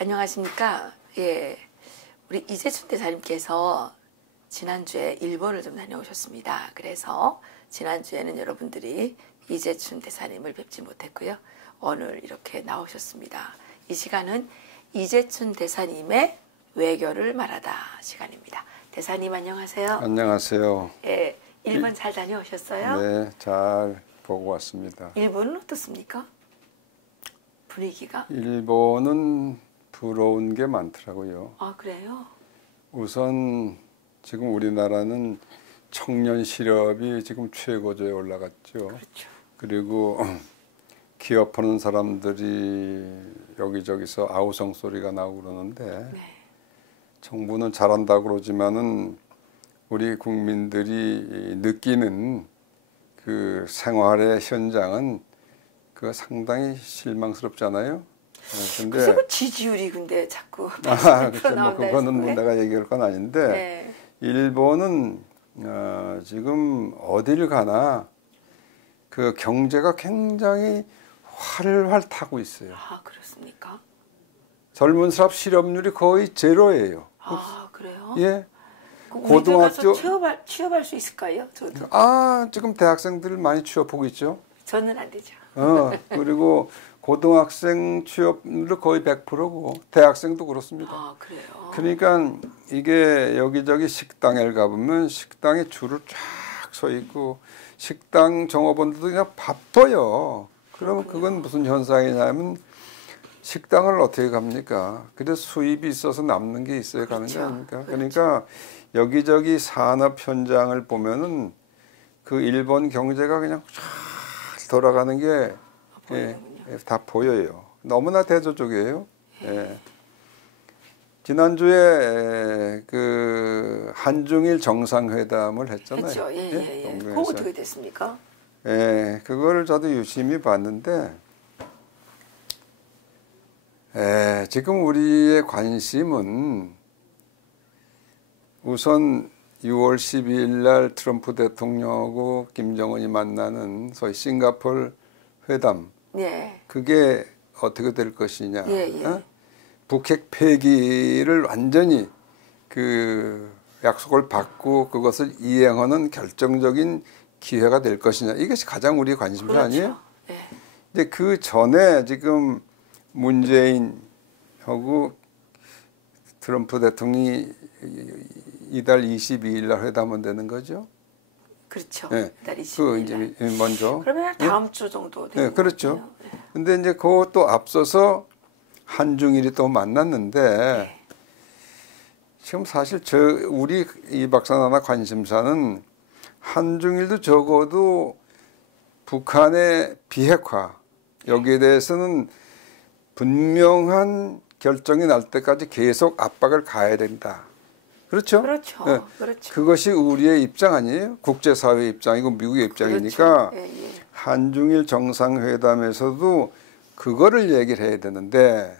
안녕하십니까. 예, 우리 이재춘 대사님께서 지난주에 일본을 좀 다녀오셨습니다. 그래서 지난주에는 여러분들이 이재춘 대사님을 뵙지 못했고요. 오늘 이렇게 나오셨습니다. 이 시간은 이재춘 대사님의 외교를 말하다 시간입니다. 대사님 안녕하세요. 안녕하세요. 예, 일본 잘 다녀오셨어요? 네, 잘 보고 왔습니다. 일본은 어떻습니까? 분위기가? 일본은 부러운 게 많더라고요. 아, 그래요? 우선 지금 우리나라는 청년 실업이 지금 최고조에 올라갔죠. 그렇죠. 그리고 기업하는 사람들이 여기저기서 아우성 소리가 나오고 그러는데 네. 정부는 잘한다고 그러지만은 우리 국민들이 느끼는 그 생활의 현장은 그 상당히 실망스럽잖아요. 근데 그래서 지지율이 근데 자꾸 그렇죠. 나온다 그거는 뭐 해서 내가 얘기할 건 아닌데 네. 일본은 지금 어딜 가나 그 경제가 굉장히 활활 타고 있어요. 아, 그렇습니까? 젊은 사람 실업률이 거의 제로예요. 아, 그래요? 예. 고등학교 취업할 수 있을까요? 저도. 지금 대학생들 많이 취업하고 있죠. 저는 안 되죠. 그리고 고등학생 취업률도 거의 100%고 대학생도 그렇습니다. 아, 그래요? 그러니까 이게 여기저기 식당에 가보면 식당에 줄을 쫙 서 있고 식당 종업원들도 그냥 바빠요. 그러면 그건 무슨 현상이냐면 식당을 어떻게 갑니까? 그래서 수입이 있어서 남는 게 있어야 가는 거 아닙니까? 그러니까 여기저기 산업 현장을 보면은 그 일본 경제가 그냥 쫙 돌아가는 게 다 보여요. 너무나 대조적이에요. 예. 지난주에 그 한중일 정상회담을 했잖아요. 그렇죠. 예. 그거 어떻게 됐습니까? 예, 그거를 저도 유심히 봤는데, 지금 우리의 관심은 우선 6월 12일 날 트럼프 대통령하고 김정은이 만나는 소위 싱가포르 회담. 예. 그게 어떻게 될 것이냐. 예. 북핵 폐기를 완전히 그 약속을 받고 그것을 이행하는 결정적인 기회가 될 것이냐. 이것이 가장 우리의 관심사 그렇죠. 아니에요? 예. 근데 그 전에 지금 문재인하고 트럼프 대통령이 이달 22일 날 회담은 되는 거죠. 그렇죠. 네. 이달 22일 그 이제 먼저. 그러면 다음 주 정도 되는 그렇죠. 근데 이제 그것도 앞서서 한중일이 또 만났는데 지금 사실 우리 이 박사나나 관심사는 한중일도 적어도 북한의 비핵화 여기에 대해서는 분명한 결정이 날 때까지 계속 압박을 가해야 된다. 그렇죠? 그렇죠. 네. 그렇죠. 그것이 우리의 입장 아니에요? 국제사회의 입장이고 미국의 입장이니까 그렇죠. 한중일 정상회담에서도 그거를 얘기를 해야 되는데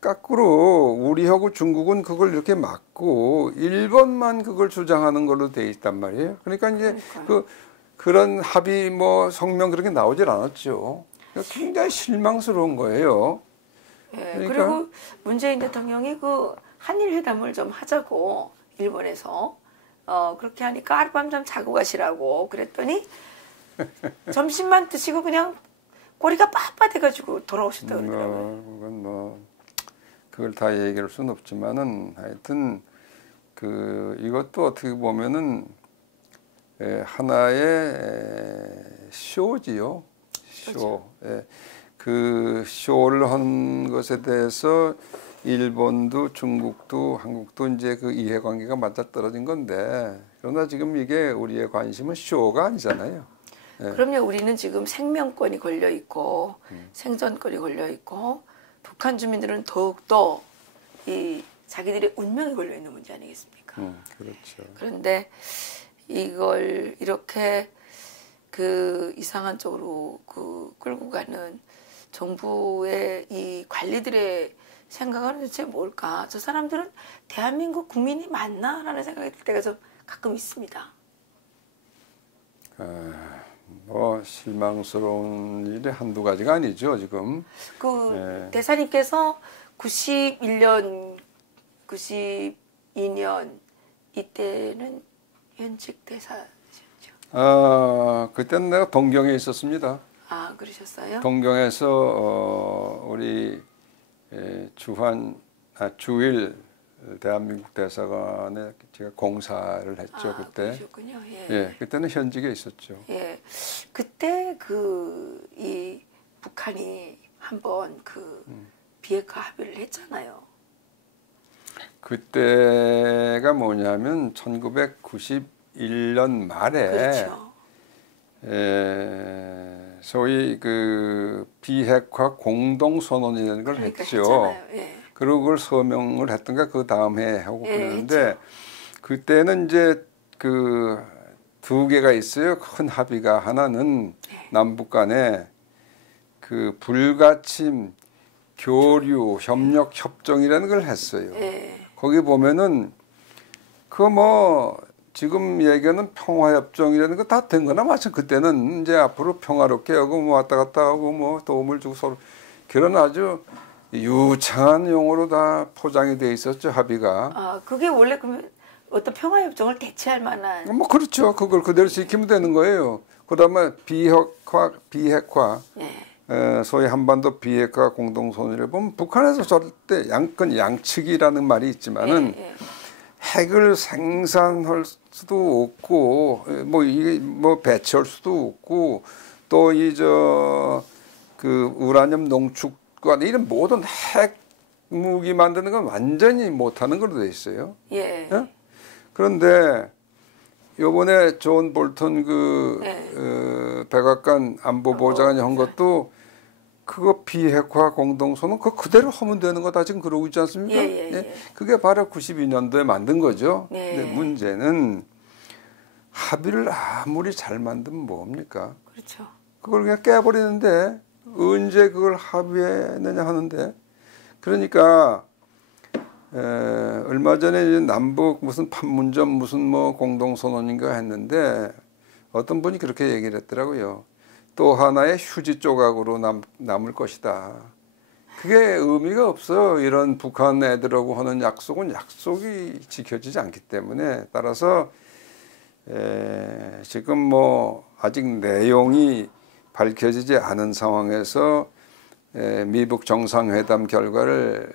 거꾸로 우리하고 중국은 그걸 이렇게 막고 일본만 그걸 주장하는 걸로 돼 있단 말이에요. 그러니까 이제 그런 합의 뭐 성명 그렇게 나오질 않았죠. 굉장히 실망스러운 거예요. 그러니까. 그리고 문재인 대통령이 그 한일 회담을 좀 하자고 일본에서 그렇게 하니까 하룻밤 자고 가시라고 그랬더니 점심만 드시고 그냥 꼬리가 빳빳해가지고 돌아오셨다고 그러더라고요. 그건 그걸 다 얘기할 수는 없지만은 하여튼 이것도 어떻게 보면은 하나의 쇼지요. 쇼. 그렇죠. 그 쇼를 한 것에 대해서 일본도 중국도 한국도 이제 그 이해관계가 맞아떨어진 건데 그러나 지금 이게 우리의 관심은 쇼가 아니잖아요. 그럼요. 우리는 지금 생명권이 걸려 있고 생존권이 걸려 있고 북한 주민들은 더욱더 이 자기들의 운명이 걸려 있는 문제 아니겠습니까? 그렇죠. 그런데 이걸 이렇게 그 이상한 쪽으로 끌고 가는 정부의 이 관리들의 생각은 도대체 뭘까? 저 사람들은 대한민국 국민이 맞나라는 생각이 들 때가 좀 가끔 있습니다. 실망스러운 일이 한두 가지가 아니죠, 지금. 대사님께서 91년, 92년 이때는 현직 대사셨죠. 그때는 내가 동경에 있었습니다. 아, 그러셨어요? 동경에서 우리 주일 대한민국 대사관에 제가 공사를 했죠. 그때. 그러셨군요. 예. 예, 그때는 현직에 있었죠. 예, 그때 이 북한이 한번 비핵화 합의를 했잖아요. 그때가 뭐냐면 1991년 말에 그렇죠. 소위 비핵화 공동선언이라는 걸 그러니까 했죠. 했잖아요. 예. 그리고 그걸 서명을 했던가 그 다음 해 하고 예, 그러는데 했죠. 그때는 이제 두 개가 있어요. 큰 합의가 하나는 남북 간에 불가침 교류 협력 협정이라는 걸 했어요. 예. 거기 보면은 지금 얘기하는 평화협정이라는 거 다 된 거나 마찬가지. 그때는 이제 앞으로 평화롭게 하고 왔다 갔다 하고 도움을 주고 서로 그런 아주 유창한 용어로 다 포장이 돼 있었죠, 합의가. 아, 그게 원래 그러면 어떤 평화협정을 대체할 만한. 그렇죠. 그걸 그대로 지키면 되는 거예요. 그다음에 비핵화. 예. 소위 한반도 비핵화 공동선언을 보면 북한에서 절대 양측이라는 말이 있지만은 예. 핵을 생산할 수도 없고 이게 배치할 수도 없고 또 우라늄 농축과 이런 모든 핵 무기 만드는 건 완전히 못하는 걸로 돼 있어요. 예. 예? 그런데 요번에 존 볼턴 백악관 안보보좌관이 한 것도 그거 비핵화 공동선언 그거 그대로 하면 되는 거다 지금 그러고 있지 않습니까? 예. 그게 바로 92년도에 만든 거죠. 네. 근데 문제는 합의를 아무리 잘 만들면 뭡니까? 그렇죠. 그걸 그냥 깨버리는데 언제 그걸 합의했느냐 하는데 그러니까 얼마 전에 이제 남북 무슨 판문점 무슨 공동선언인가 했는데 어떤 분이 그렇게 얘기를 했더라고요. 또 하나의 휴지 조각으로 남을 것이다. 그게 의미가 없어. 이런 북한 애들하고 하는 약속은 약속이 지켜지지 않기 때문에 따라서 지금 아직 내용이 밝혀지지 않은 상황에서 미북 정상회담 결과를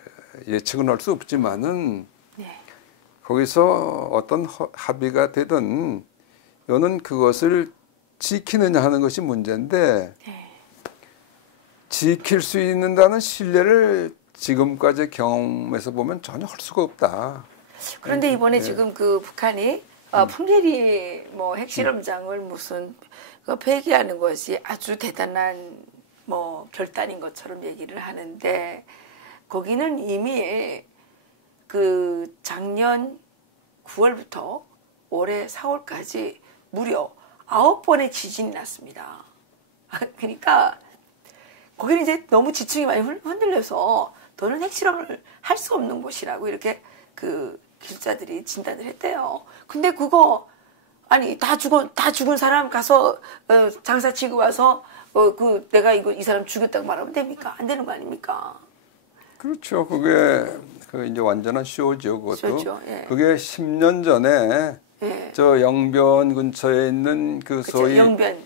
예측은 할 수 없지만은 거기서 어떤 합의가 되든 요는 그것을 지키느냐 하는 것이 문제인데 지킬 수 있는다는 신뢰를 지금까지 경험에서 보면 전혀 할 수가 없다. 그런데 이번에 지금 북한이 풍계리 핵실험장을 무슨 폐기하는 것이 아주 대단한 결단인 것처럼 얘기를 하는데 거기는 이미 작년 9월부터 올해 4월까지 무려 9번의 지진이 났습니다. 그러니까 거기는 이제 너무 지층이 많이 흔들려서 더는 핵실험을 할 수 없는 곳이라고 이렇게 기술자들이 진단을 했대요. 근데 그거 아니 다 죽은 사람 가서 장사 치고 와서 내가 이 사람 죽였다고 말하면 됩니까? 안 되는 거 아닙니까? 그렇죠. 그게 이제 완전한 쇼죠. 그것도. 쇼죠. 예. 그게 10년 전에 예. 저 영변 근처에 있는 소위 영변.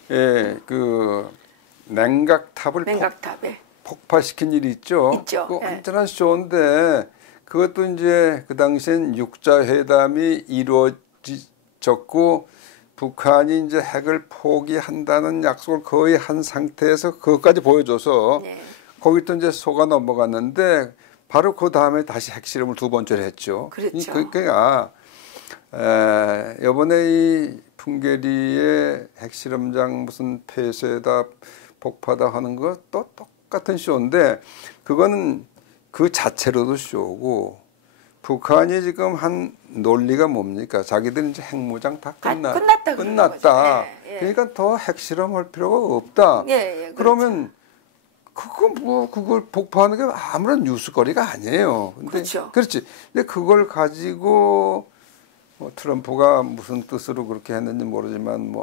냉각탑을 냉각탑에 폭파시킨 일이 있죠. 있죠. 그 완전한 쇼인데 그것도 이제 그 당시엔 육자회담이 이루어졌고 북한이 이제 핵을 포기한다는 약속을 거의 한 상태에서 그것까지 보여줘서 거기 또 이제 속아 넘어갔는데 바로 그 다음에 다시 핵실험을 두 번째로 했죠. 그렇죠. 그러니까 이번에 이 풍계리의 핵실험장 무슨 폐쇄다 폭파다 하는 것도 똑같은 쇼인데 그거는 그 자체로도 쇼고 북한이 지금 한 논리가 뭡니까? 자기들 이제 핵무장 다 끝났다. 그러니까 더 핵실험할 필요가 없다. 그러면 그걸 폭파하는 게 아무런 뉴스거리가 아니에요. 근데 그렇죠. 그렇지. 근데 그걸 가지고 트럼프가 무슨 뜻으로 그렇게 했는지 모르지만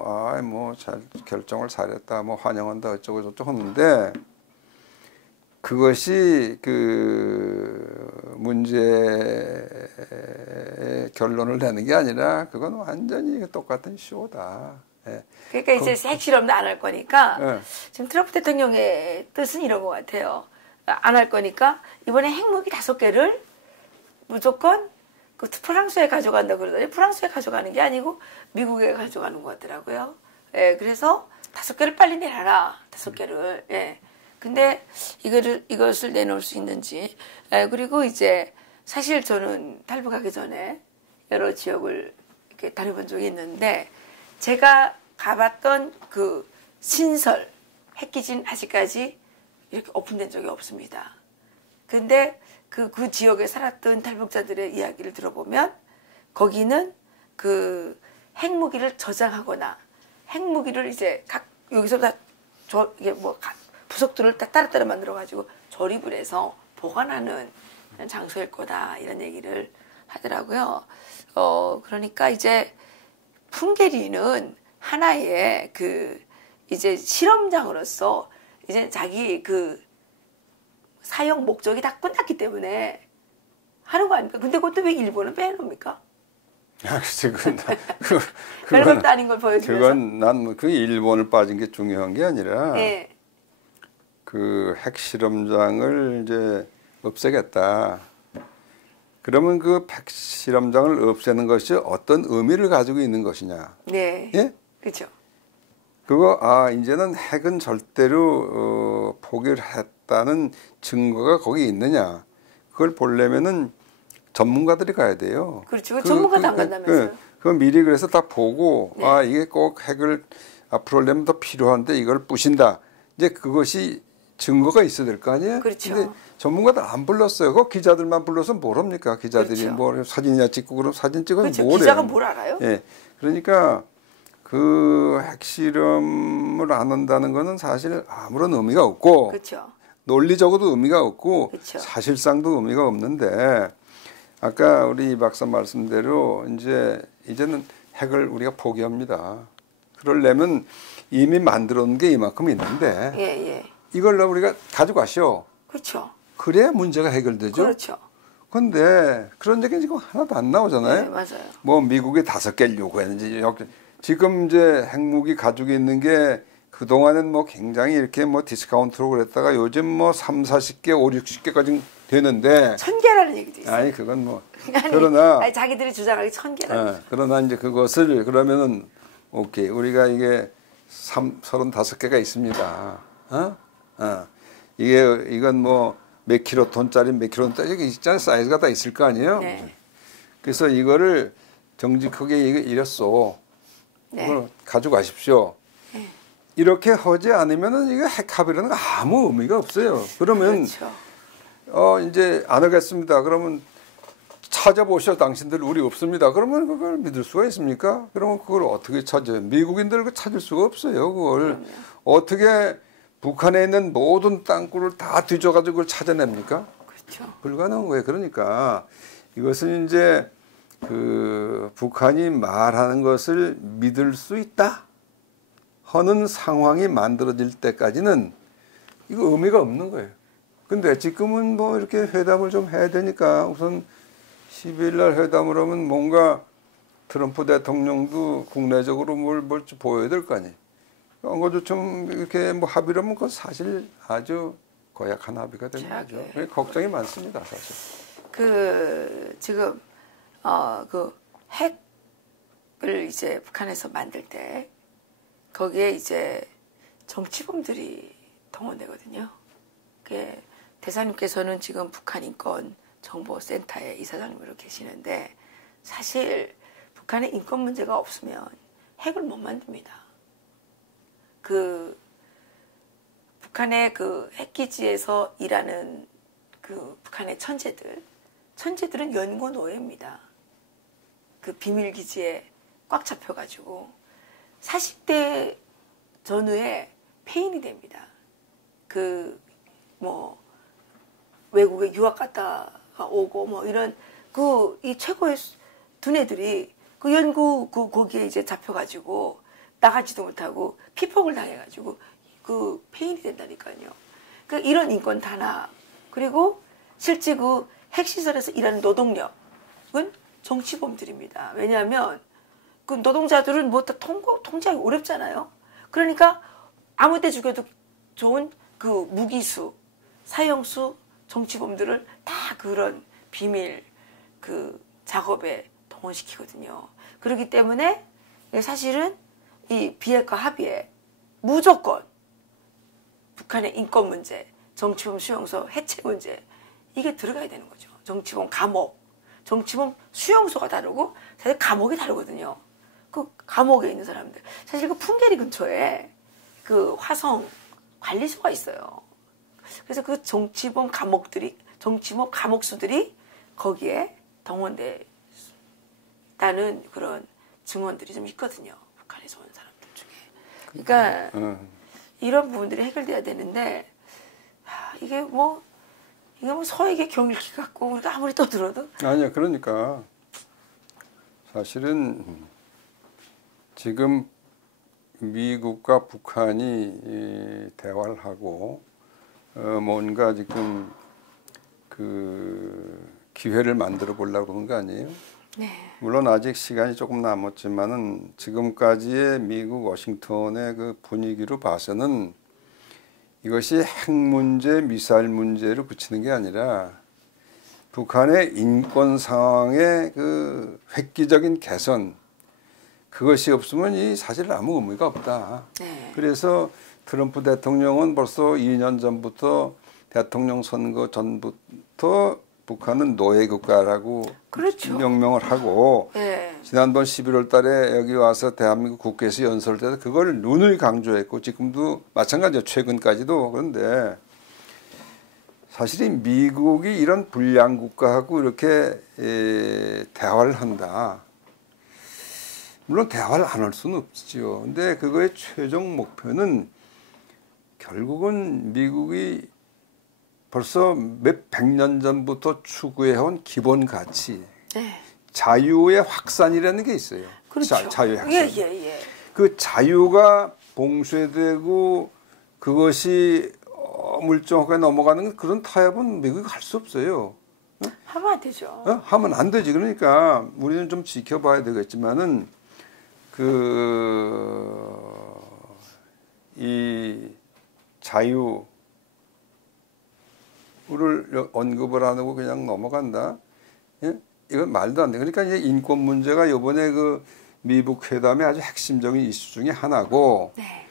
잘 결정을 잘했다. 환영한다 어쩌고 저쩌고 하는데 그것이 문제의 결론을 내는 게 아니라 그건 완전히 똑같은 쇼다. 예. 그러니까 이제 핵실험도 안 할 거니까 예. 지금 트럼프 대통령의 뜻은 이런 것 같아요. 안 할 거니까 이번에 핵무기 5개를 무조건 그 프랑스에 가져간다 그러더니 프랑스에 가져가는 게 아니고 미국에 가져가는 것 같더라고요. 예, 그래서 5개를 빨리 내놔라. 5개를. 예. 근데 이것을 내놓을 수 있는지. 예, 그리고 이제 사실 저는 탈북하기 전에 여러 지역을 이렇게 다녀본 적이 있는데 제가 가봤던 그 신설 핵기지는 아직까지 이렇게 오픈된 적이 없습니다. 근데 그 지역에 살았던 탈북자들의 이야기를 들어보면 거기는 그 핵무기를 저장하거나 핵무기를 이제 여기서 다 이게 뭐 부속들을 다 따로따로 만들어 가지고 조립을 해서 보관하는 장소일 거다 이런 얘기를 하더라고요. 그러니까 이제 풍계리는 하나의 그 이제 실험장으로서 이제 자기 그 사용 목적이 다 끝났기 때문에 하는 거 아닙니까? 근데 그것도 왜 일본은 빼놓습니까? 글쎄, 별것도 아닌 걸 보여주면서. 그건 난 그 일본을 빠진 게 중요한 게 아니라 네. 그 핵실험장을 이제 없애겠다. 그러면 그 핵실험장을 없애는 것이 어떤 의미를 가지고 있는 것이냐? 네. 예? 그렇죠. 그거 이제는 핵은 절대로 포기를 했다는 증거가 거기 있느냐? 그걸 보려면은 전문가들이 가야 돼요. 그렇죠. 전문가도 안 간다면서요. 그 미리 그래서 다 보고 네. 이게 꼭 핵을 앞으로 하려면 더 필요한데 이걸 부신다. 이제 그것이 증거가 있어야 될 거 아니에요? 그렇죠. 근데 전문가들 안 불렀어요. 그 기자들만 불러서 뭘 합니까? 기자들이 그렇죠. 뭐 사진이나 찍고 그럼 사진 찍어서 그렇죠. 뭐래요? 기자가 뭘 알아요? 예. 그러니까 그 핵실험을 안 한다는 거는 사실 아무런 의미가 없고 그렇죠. 논리적으로도 의미가 없고 그렇죠. 사실상도 의미가 없는데 아까 우리 이 박사 말씀대로 이제는 핵을 우리가 포기합니다. 그러려면 이미 만들어 놓은 게 이만큼 있는데 예. 이걸로 우리가 가져가시오. 그렇죠. 그래야 문제가 해결되죠. 그렇죠. 근데 그런 얘기 지금 하나도 안 나오잖아요. 네, 맞아요. 뭐 미국이 5개를 요구했는지 지금 이제 핵무기 가지고 있는 게 그동안은 뭐 굉장히 이렇게 뭐 디스카운트로 그랬다가 요즘 뭐 3, 40개, 5, 60개까지 되는데 1000개라는 얘기도 있어요. 아니 그건 뭐 아니, 그러나 자기들이 주장하기 1000개라는. 그러나 이제 그것을 그러면은 오케이 우리가 이게 35개가 있습니다. 이건 뭐 몇 킬로톤짜리 몇 킬로톤짜리 이게 있잖아요. 사이즈가 다 있을 거 아니에요. 네. 그래서 이거를 정직하게 이랬어. 네. 그걸 가져가십시오. 네. 이렇게 하지 않으면은 이거 핵합의라는 거 아무 의미가 없어요. 그러면 그렇죠. 이제 안 하겠습니다. 그러면 찾아보셔 당신들 우리 없습니다. 그러면 그걸 믿을 수가 있습니까? 그러면 그걸 어떻게 찾아요? 미국인들 그 찾을 수가 없어요. 그걸 그럼요. 어떻게 북한에 있는 모든 땅굴을 다 뒤져가지고 그걸 찾아냅니까? 그렇죠. 불가능한 거예요. 그러니까 이것은 이제 그 북한이 말하는 것을 믿을 수 있다 하는 상황이 만들어질 때까지는 이거 의미가 없는 거예요. 근데 지금은 뭐 이렇게 회담을 좀 해야 되니까 우선 12일 날 회담을 하면 뭔가 트럼프 대통령도 국내적으로 뭘 보여야 될 거 아니에요. 그것도 좀 이렇게 뭐 합의를 하면 그건 사실 아주 고약한 합의가 되는 거죠. 걱정이 많습니다, 사실. 지금 그 핵을 이제 북한에서 만들 때 거기에 이제 정치범들이 동원되거든요. 대사님께서는 지금 북한인권정보센터의 이사장님으로 계시는데 사실 북한에 인권 문제가 없으면 핵을 못 만듭니다. 북한의 그 핵기지에서 일하는 그 북한의 천재들은 연구 노예입니다. 그 비밀기지에 꽉 잡혀가지고 40대 전후에 폐인이 됩니다. 외국에 유학 갔다가 오고 뭐 이런 이 최고의 두뇌들이 그 연구 거기에 이제 잡혀가지고 나가지도 못하고 피폭을 당해가지고 폐인이 된다니까요. 그러니까 이런 인권 탄압 그리고 실제 핵시설에서 일하는 노동력은 정치범들입니다. 왜냐하면 그 노동자들은 뭐 다 통제하기 어렵잖아요. 그러니까 아무 때 죽여도 좋은 그 무기수, 사형수 정치범들을 다 그런 비밀 그 작업에 동원시키거든요. 그렇기 때문에 사실은 이 비핵화 합의에 무조건 북한의 인권 문제, 정치범 수용소 해체 문제 이게 들어가야 되는 거죠. 정치범 감옥, 정치범 수용소가 다르고 사실 감옥이 다르거든요. 그 감옥에 있는 사람들 사실 그 풍계리 근처에 그 화성 관리소가 있어요. 그래서 그 정치범 감옥들이 정치범 감옥수들이 거기에 동원돼 있다는 그런 증언들이 좀 있거든요. 북한에서 온 사람들 중에. 그러니까 이런 부분들이 해결돼야 되는데 이게 뭐 서해계 경일기 같고 우리가 아무리 떠들어도 아니야. 그러니까 사실은 지금 미국과 북한이 대화를 하고 뭔가 지금 그 기회를 만들어 보려고 그러는 거 아니에요? 네. 물론 아직 시간이 조금 남았지만은 지금까지의 미국 워싱턴의 그 분위기로 봐서는 이것이 핵 문제, 미사일 문제를 붙이는 게 아니라 북한의 인권 상황의 그 획기적인 개선 그것이 없으면 이 사실 아무 의미가 없다. 네. 그래서 트럼프 대통령은 벌써 2년 전부터 대통령 선거 전부터 북한은 노예 국가라고 그렇죠. 명명을 하고 네. 지난번 11월 달에 여기 와서 대한민국 국회에서 연설을 해서 그걸 누누이 강조했고 지금도 마찬가지죠. 최근까지도. 그런데 사실 미국이 이런 불량 국가하고 이렇게 대화를 한다. 물론 대화를 안 할 수는 없지요. 근데 그거의 최종 목표는 결국은 미국이 벌써 몇 백 년 전부터 추구해온 기본 가치, 네. 자유의 확산이라는 게 있어요. 그렇죠. 자유의 확산. 예. 그 자유가 봉쇄되고 그것이 물정하게 넘어가는 그런 타협은 미국이 할 수 없어요. 하면 안 되죠. 하면 안 되지. 그러니까 우리는 좀 지켜봐야 되겠지만은 이 자유를 언급을 안 하고 그냥 넘어간다. 예? 이건 말도 안 돼. 그러니까 이제 인권 문제가 이번에 그 미북 회담의 아주 핵심적인 이슈 중에 하나고, 네.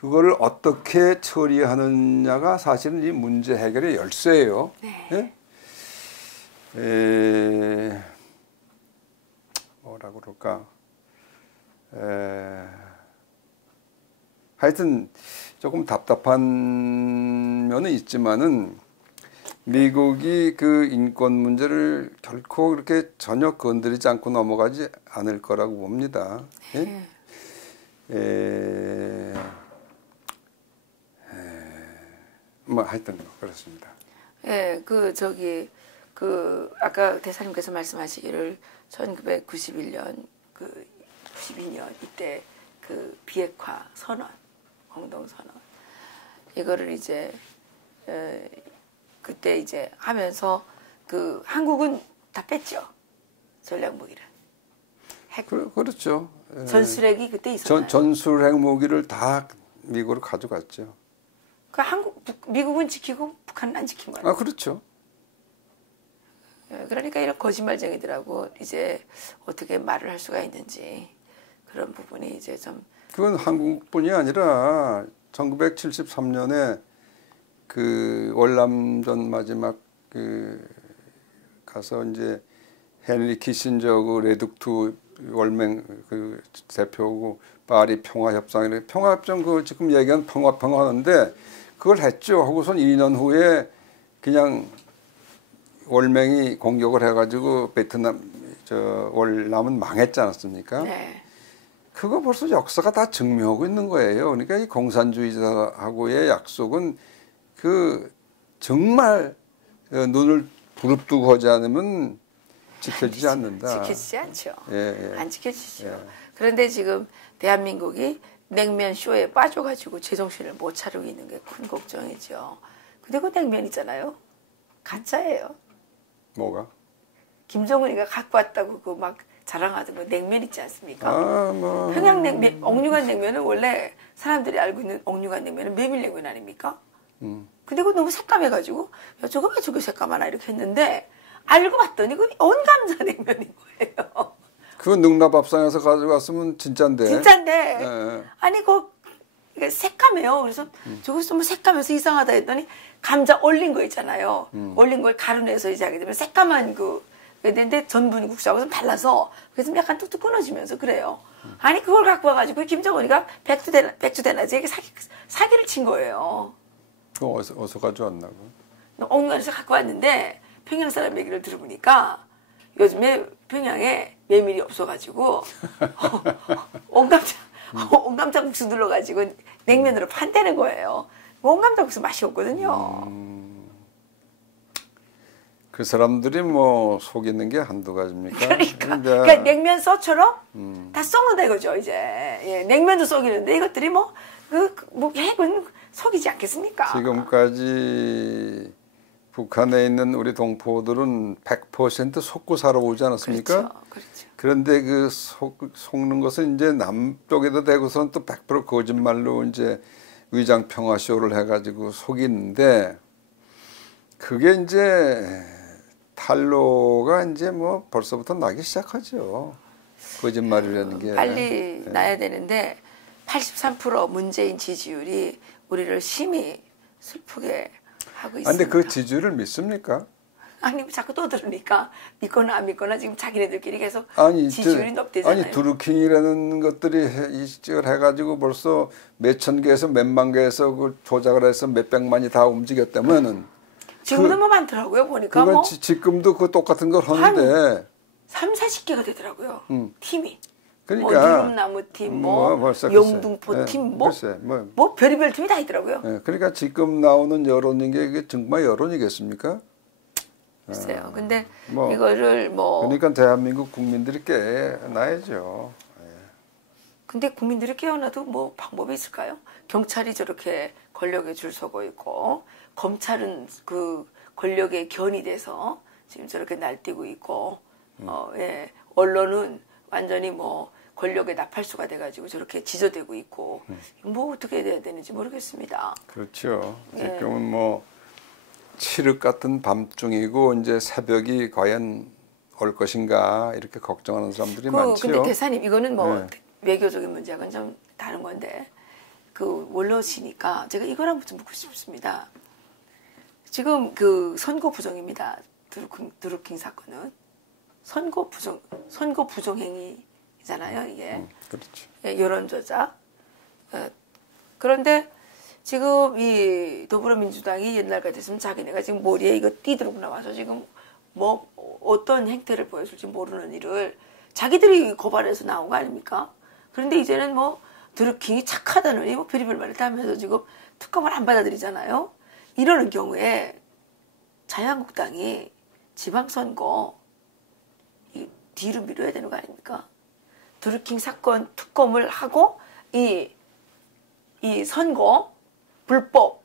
그거를 어떻게 처리하느냐가 사실은 이 문제 해결의 열쇠예요. 네. 예? 뭐라 그럴까? 하여튼 조금 답답한 면은 있지만은 미국이 그 인권 문제를 결코 그렇게 전혀 건드리지 않고 넘어가지 않을 거라고 봅니다. 뭐 하여튼 그렇습니다. 예, 아까 대사님께서 말씀하시기를 1991년 92년 이때 그 비핵화 선언, 공동 선언 이거를 이제 그때 이제 하면서 그 한국은 다 뺐죠. 전략 무기를. 그렇죠. 전술핵이 그때 있었나요? 전술핵 무기를 다 미국으로 가져갔죠. 그 미국은 지키고 북한은 안 지킨 거예요. 그렇죠. 그러니까 이런 거짓말쟁이들하고 이제 어떻게 말을 할 수가 있는지 그런 부분이 이제 좀. 그건 한국뿐이 아니라 1973년에 그 월남전 마지막 가서 이제 헨리 키신저 그 레둑트 월맹 그 대표고 파리 평화협상이래. 평화협정 그 지금 얘기한 평화하는데 그걸 했죠. 하고선 2년 후에 그냥 월맹이 공격을 해가지고 베트남 월남은 망했지 않았습니까? 네. 그거 벌써 역사가 다 증명하고 있는 거예요. 그러니까 이 공산주의자하고의 약속은 그 정말 눈을 부릅뜨고 하지 않으면 지켜지지 않는다. 지켜지지 않죠. 예. 안 지켜지죠. 예. 그런데 지금 대한민국이 냉면 쇼에 빠져가지고 제정신을 못 차리고 있는 게 큰 걱정이죠. 근데 그 냉면이잖아요. 가짜예요. 뭐가? 김정은이가 갖고 왔다고 그 막 자랑하던 거 냉면 있지 않습니까? 뭐. 평양냉면, 옥류관 냉면은 원래 사람들이 알고 있는 옥류관 냉면은 메밀냉면 아닙니까? 근데 그거 너무 새까매가지고 야 저거 왜 저게 새까마나 이렇게 했는데 알고 봤더니 그 온감자 냉면인 거예요. 그 능라밥상에서 가져갔으면 진짠데. 진짠데 예. 아니 이게 새까매요. 그래서 저것이 좀 새까매서 이상하다 했더니 감자 올린 거 있잖아요. 올린 걸 가루내서 이제 하게 되면 새까만 근데 전분 국수하고 좀 달라서 그래서 좀 약간 뚝뚝 끊어지면서 그래요. 아니 그걸 갖고 와가지고 김정은이가 백주대낮에 사기를 친 거예요. 그거 어디서 가져왔나고? 옥류관에서 갖고 왔는데 평양 사람 얘기를 들어보니까 요즘에 평양에 메밀이 없어가지고 온감자 국수 눌러가지고 냉면으로 판대는 거예요. 온감자 국수 맛이 없거든요. 그 사람들이 뭐 속이는 게 한두 가지입니까? 그러니까 냉면 써처럼 다 썩는다 이거죠 이제. 예, 냉면도 썩이는데 이것들이 핵은 속이지 않겠습니까? 지금까지 북한에 있는 우리 동포들은 100% 속고 살아오지 않았습니까? 그렇죠. 그런데 그 속는 것은 이제 남쪽에다 대고서는 또 100% 거짓말로 이제 위장 평화 쇼를 해가지고 속이는데 그게 이제 탄로가 이제 뭐 벌써부터 나기 시작하죠. 거짓말이라는 게. 빨리 나야 되는데 83% 문재인 지지율이 우리를 심히 슬프게 하고 있습니다. 근데 그 지지율을 믿습니까? 아니 자꾸 떠들으니까 믿거나 안 믿거나 지금 자기네들끼리 계속 아니, 지지율이 높대잖아요. 아니 드루킹이라는 것들이 이식을 해가지고 벌써 몇천 개에서 몇만 개에서 그 조작을 해서 몇백만이 다 움직였다면은 지금도 뭐 많더라고요 보니까 그건 지금도 그 똑같은 걸 하는데 3, 40개가 되더라고요. 팀이. 그러니까 누름나무 팀, 벌써 영등포 팀, 뭐 별의별 팀이 다 있더라고요. 그러니까 지금 나오는 여론인 게 이게 정말 여론이겠습니까? 글쎄요. 근데 이거를 그러니까 대한민국 국민들이 깨어나야죠. 근데 국민들이 깨어나도 뭐 방법이 있을까요? 경찰이 저렇게 권력에 줄 서고 있고 검찰은 그 권력에 견이 돼서 지금 저렇게 날뛰고 있고 언론은 완전히 권력의 나팔수가 돼가지고 저렇게 지저대고 있고 뭐 어떻게 해야 되는지 모르겠습니다. 그렇죠. 지금은 칠흑 같은 밤중이고 이제 새벽이 과연 올 것인가 이렇게 걱정하는 사람들이 많죠. 근데 대사님 이거는 외교적인 문제하고는 좀 다른 건데 원로시니까 제가 이걸 한번 좀 묻고 싶습니다. 지금 선거 부정입니다. 드루킹 사건은 선거 부정 행위잖아요 이게. 그렇죠. 여론 조작. 그런데 지금 이 더불어민주당이 옛날 같았으면 자기네가 지금 머리에 이거 띠들고 나와서 지금 어떤 행태를 보여줄지 모르는 일을 자기들이 고발해서 나온 거 아닙니까? 그런데 이제는 드루킹이 착하다느니 별의별 말을 다 하면서 지금 특검을 안 받아들이잖아요. 이러는 경우에 자유한국당이 지방선거 뒤로 미뤄야 되는 거 아닙니까? 드루킹 사건 특검을 하고 이 선거 불법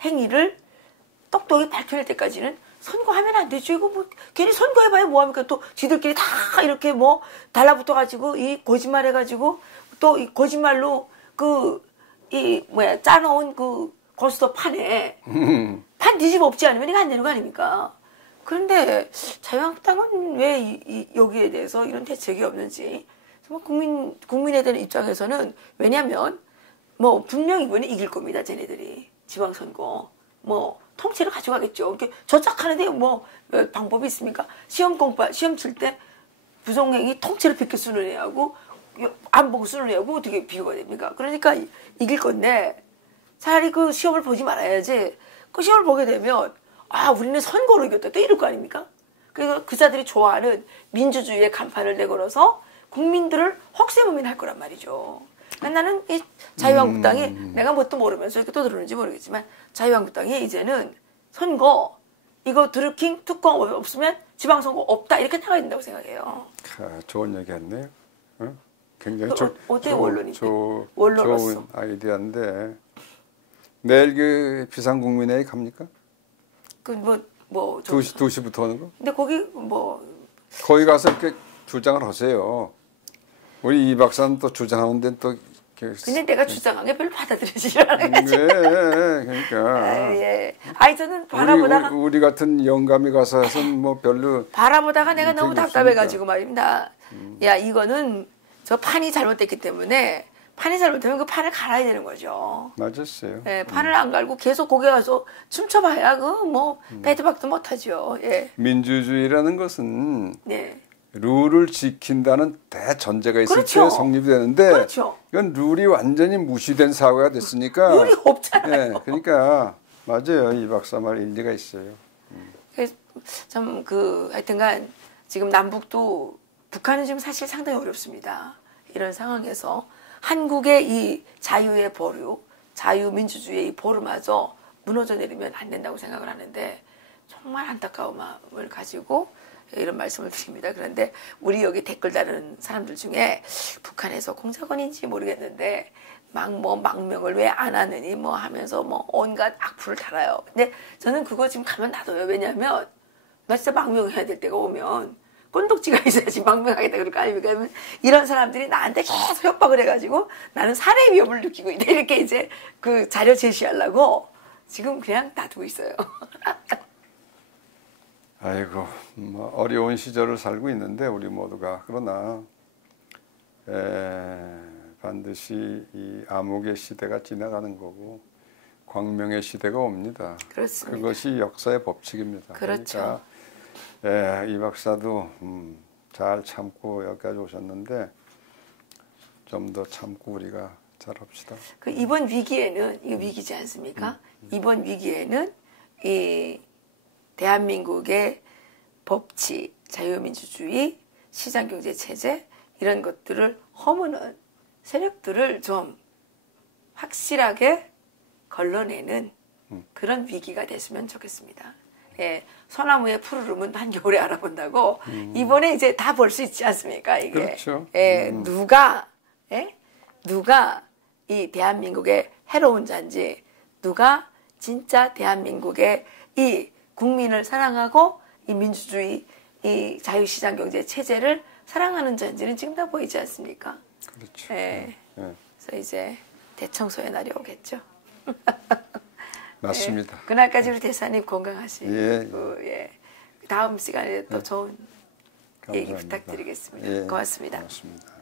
행위를 똑똑히 밝혀낼 때까지는 선거하면 안 되죠. 이거 괜히 선거해봐야 뭐합니까? 또 지들끼리 다 이렇게 달라붙어가지고 이 거짓말해가지고 또 이 거짓말로 짜놓은 고스톱 판에 판 뒤집어 엎지 않으면 이거 안 되는 거 아닙니까? 그런데 자유한국당은 왜 여기에 대해서 이런 대책이 없는지 정말 국민에 대한 입장에서는 왜냐하면 분명히 이번에 이길 겁니다. 쟤네들이 지방선거 통째로 가져가겠죠. 이렇게 조작하는데 방법이 있습니까? 시험 칠 때 부정행위 통째로 비켜 쓰는 애하고 안 보고 쓰는 애하고 어떻게 비교가 됩니까? 그러니까 이길 건데 차라리 그 시험을 보지 말아야지. 그 시험을 보게 되면 우리는 선거로 이겼다 또 이럴 거 아닙니까? 그래서 그자들이 좋아하는 민주주의의 간판을 내걸어서 국민들을 혹세무민할 거란 말이죠. 나는 이 자유한국당이 내가 뭣도 모르면서 이렇게 떠들었는지 모르겠지만 자유한국당이 이제는 선거 이거 드루킹 특검 없으면 지방선거 없다 이렇게 나가야 된다고 생각해요. 좋은 얘기 했네요. 굉장히 좋은 아이디어인데 내일 비상국민회의 갑니까? 뭐 2시부터 하는 거? 근데 거기 뭐 거기 가서 이렇게 주장을 하세요. 우리 이 박사는 또 주장하는 데는 또 근데 내가 주장한 게 별로 받아들여지질 않아가지고. 그러니까. 예. 아니 저는 바라보다가 우리 같은 영감이 가서 해서는 뭐 별로 바라보다가 내가 너무 없으니까. 답답해가지고 말입니다. 야 이거는 저 판이 잘못됐기 때문에 판이 잘못되면 그 판을 갈아야 되는 거죠. 맞았어요. 예, 판을 안 갈고 계속 거기 가서 춤춰봐야 그 뭐 배드박도 못하죠. 예. 민주주의라는 것은 네. 룰을 지킨다는 대전제가 있을 그렇죠. 때 성립이 되는데 그렇죠. 이건 룰이 완전히 무시된 사회가 됐으니까 룰이 없잖아요. 예, 그러니까 맞아요. 이 박사 말 일리가 있어요. 참 하여튼간 지금 남북도 북한은 지금 사실 상당히 어렵습니다. 이런 상황에서 한국의 이 자유의 보루, 자유민주주의의 이 보루마저 무너져 내리면 안 된다고 생각을 하는데 정말 안타까운 마음을 가지고 이런 말씀을 드립니다. 그런데 우리 여기 댓글 다는 사람들 중에 북한에서 공작원인지 모르겠는데 망명을 왜 안 하느니 뭐 하면서 뭐 온갖 악플을 달아요. 근데 저는 그거 지금 가만 놔둬요. 왜냐하면 나 진짜 망명해야 될 때가 오면 꼰독지가 있어야지 망명하겠다 그럴 거 아닙니까? 그러면 이런 사람들이 나한테 계속 협박을 해가지고 나는 살해 위협을 느끼고 있다. 이렇게 이제 그 자료 제시하려고 지금 그냥 놔두고 있어요. 아이고 뭐 어려운 시절을 살고 있는데 우리 모두가 그러나 반드시 이 암흑의 시대가 지나가는 거고 광명의 시대가 옵니다. 그렇습니다. 그것이 역사의 법칙입니다. 그렇죠. 그러니까 이 박사도 잘 참고 여기까지 오셨는데 좀 더 참고 우리가 잘합시다. 그 이번 위기에는 이거 위기지 않습니까? 이번 위기에는 이 대한민국의 법치, 자유민주주의, 시장경제 체제 이런 것들을 허무는 세력들을 좀 확실하게 걸러내는 그런 위기가 됐으면 좋겠습니다. 예, 소나무의 푸르름은 한겨울에 알아본다고 이번에 이제 다 볼 수 있지 않습니까? 이게 그렇죠. 예, 누가 이 대한민국의 해로운 자인지 누가 진짜 대한민국의 이 국민을 사랑하고 이 민주주의, 이 자유시장 경제 체제를 사랑하는 자인지는 지금 다 보이지 않습니까? 그렇죠. 예. 그래서 이제 대청소의 날이 오겠죠. 맞습니다. 예. 그날까지 우리 대사님 건강하시고 예. 다음 시간에 또 좋은 감사합니다. 얘기 부탁드리겠습니다. 예. 고맙습니다. 고맙습니다.